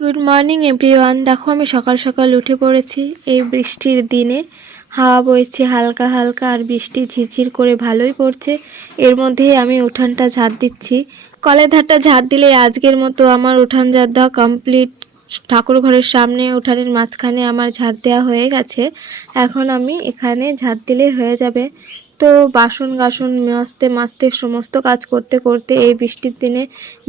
Good morning everyone. দেখো আমি সকাল সকাল উঠে পড়েছি এই বৃষ্টির দিনে। হাওয়া বইছে হালকা হালকা আর বৃষ্টি ঝিরঝির করে ভালোই পড়ছে। এর মধ্যেই আমি উঠানটা ঝাড় দিচ্ছি। কলের ধারটা ঝাড় দিলে আজকের মতো আমার উঠান ঝাড় দেওয়া কমপ্লিট। ঠাকুর ঘরের সামনে উঠানের মাঝখানে আমার ঝাড় দেওয়া হয়ে গেছে। এখন আমি এখানে ঝাড় দিলে হয়ে যাবে। তো বাসন গাসন মাজতে মাজতে সমস্ত কাজ করতে করতে এই বৃষ্টির দিনে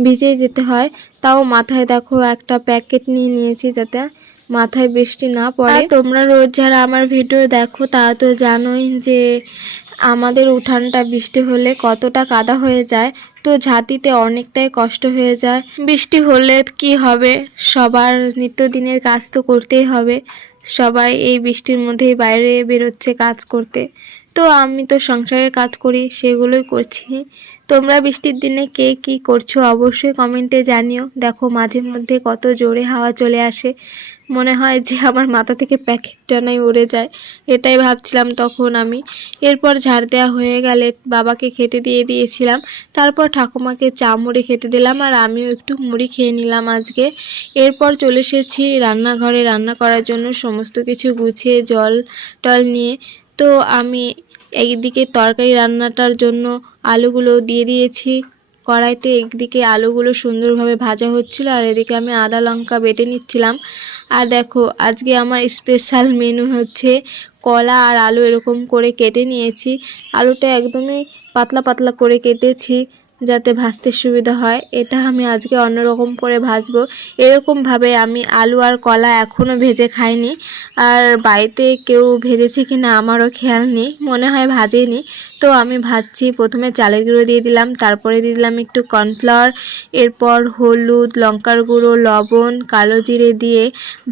ভিজেই যেতে হয়। তাও মাথায় দেখো একটা প্যাকেট নিয়ে নিয়েছি যাতে মাথায় বৃষ্টি না পড়ে। তোমরা রোজ যারা আমার ভিডিও দেখো তারা তো জানোই যে আমাদের উঠানটা বৃষ্টি হলে কতটা কাদা হয়ে যায়। তো ঝাড় দিতে অনেকটাই কষ্ট হয়ে যায়। বৃষ্টি হলে কি হবে, সবার নিত্যদিনের কাজ তো করতেই হবে। সবাই এই বৃষ্টির মধ্যেই বাইরে বেরোচ্ছে কাজ করতে। তো আমি তো সংসারের কাজ করি, সেগুলোই করছি। তোমরা বৃষ্টির দিনে কে কি করছো অবশ্যই কমেন্টে জানিও। দেখো মাঝে মধ্যে কত জোরে হাওয়া চলে আসে, মনে হয় যে আমার মাথা থেকে প্যাকেটটা নাই উড়ে যায়। এটাই ভাবছিলাম তখন আমি। এরপর ঝাড় দেওয়া হয়ে গেলে বাবাকে খেতে দিয়ে দিয়েছিলাম। তারপর ঠাকুমাকে চা মুড়ি খেতে দিলাম আর আমিও একটু মুড়ি খেয়ে নিলাম আজকে। এরপর চলে এসেছি রান্নাঘরে রান্না করার জন্য সমস্ত কিছু গুছিয়ে জল টল নিয়ে। তো আমি একদিকে তরকারি রান্নাটার জন্য আলুগুলো দিয়ে দিয়েছি কড়াইতে। একদিকে আলুগুলো সুন্দরভাবে ভাজা হচ্ছিল আর এদিকে আমি আদা লঙ্কা বেটে নিচ্ছিলাম। আর দেখো আজকে আমার স্পেশাল মেনু হচ্ছে কলা আর আলু এরকম করে কেটে নিয়েছি। আলুটা একদমই পাতলা পাতলা করে কেটেছি যাতে ভাজতে সুবিধা হয়। এটা আমি আজকে অন্যরকম করে ভাজবো। এরকমভাবে আমি আলু আর কলা এখনও ভেজে খাইনি। আর বাড়িতে কেউ ভেজেছে কি না আমারও খেয়াল নেই, মনে হয় ভাজেনি। তো আমি ভাজছি। প্রথমে চালের গুঁড়ো দিয়ে দিলাম, তারপরে দিয়ে দিলাম একটু কর্নফ্লাওয়ার, এরপর হলুদ, লঙ্কার গুঁড়ো, লবণ, কালো জিরে দিয়ে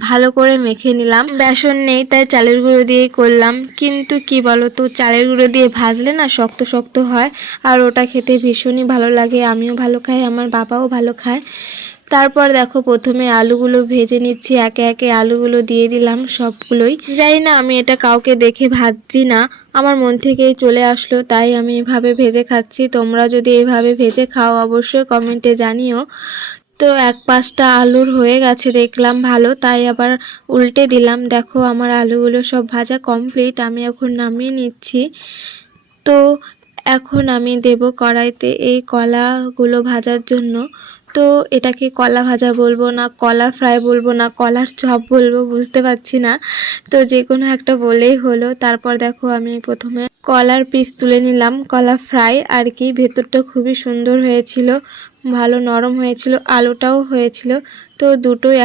ভালো করে মেখে নিলাম। বেসন নেই তাই চালের গুঁড়ো দিয়েই করলাম। কিন্তু কি বলো তো, চালের গুঁড়ো দিয়ে ভাজলে না শক্ত শক্ত হয় আর ওটা খেতে ভীষণই ভালো লাগে। আমিও ভালো খাই, আমার বাবাও ভালো খায়। তারপর দেখো প্রথমে আলুগুলো ভেজে নিচ্ছি, একে একে আলুগুলো দিয়ে দিলাম সবগুলোই। জানি না আমি এটা কাউকে দেখে ভাজছি না, আমার মন থেকেই চলে আসলো তাই আমি এভাবে ভেজে খাচ্ছি। তোমরা যদি এভাবে ভেজে খাও অবশ্যই কমেন্টে জানিও। তো এক পাশটা আলুর হয়ে গেছে দেখলাম ভালো, তাই আবার উল্টে দিলাম। দেখো আমার আলুগুলো সব ভাজা কমপ্লিট, আমি এখন নামিয়ে নিচ্ছি। তো এখন আমি দেব কড়াইতে এই কলাগুলো ভাজার জন্য। তো এটাকে কলা ভাজা বলবো না কলা ফ্রাই বলবো না কলার চপ বলবো বুঝতে পারছি না। তো যে কোনো একটা বলেই হলো। তারপর দেখো আমি প্রথমে কলার পিস তুলে নিলাম, কলা ফ্রাই আর কি। ভেতরটা খুবই সুন্দর হয়েছিল, ভালো নরম হয়েছিল, আলুটাও হয়েছিল। তো দুটোই